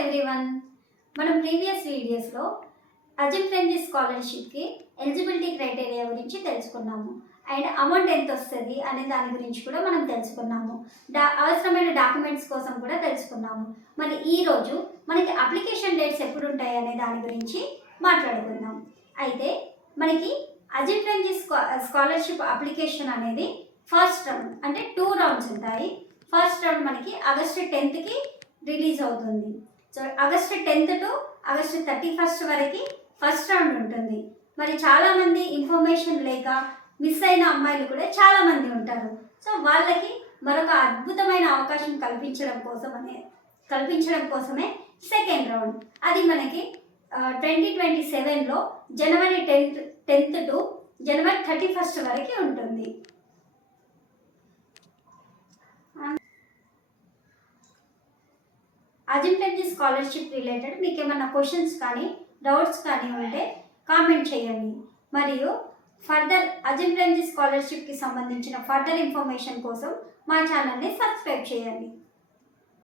Everyone. మనం previous వీడియోస్లో Azim ప్రెంజీ స్కాలర్షిప్కి eligibility criteria గురించి తెలుసుకున్నాము. అండ్ అమౌంట్ ఎంత వస్తుంది అనే దాని గురించి కూడా మనం తెలుసుకున్నాము. అవసరమైన డాక్యుమెంట్స్ కోసం కూడా తెలుసుకున్నాము. మరి ఈరోజు మనకి అప్లికేషన్ డేట్స్ ఎప్పుడు ఉంటాయి అనే దాని గురించి మాట్లాడుకుందాం. అయితే మనకి అజిమ్ ప్రెంజీ స్కాలర్షిప్ అప్లికేషన్ అనేది ఫస్ట్ రౌండ్ అంటే 2 రౌండ్స్ ఉంటాయి. ఫస్ట్ రౌండ్ మనకి ఆగస్టు 10th రిలీజ్ అవుతుంది. So August 10th to August 31st వరకు ఫస్ట్ రౌండ్ ఉంటుంది. మరి చాలామంది ఇన్ఫర్మేషన్ లేక మిస్ అయిన అమ్మాయిలు కూడా చాలామంది ఉంటారు. సో వాళ్ళకి మరొక అద్భుతమైన అవకాశం కల్పించడం కోసమే సెకండ్ రౌండ్. అది మనకి 2027లో జనవరి 10th టు జనవరి 31st వరకు ఉంటుంది. అజిమ్ ప్రెంజీ స్కాలర్షిప్ రిలేటెడ్ మీకు ఏమైనా క్వశ్చన్స్ కానీ డౌట్స్ కానీ ఉంటే కామెంట్ చేయండి. మరియు ఫర్దర్ అజిమ్ ప్రెంజీ స్కాలర్షిప్కి సంబంధించిన ఫర్దర్ ఇన్ఫర్మేషన్ కోసం మా ఛానల్ని సబ్స్క్రైబ్ చేయండి.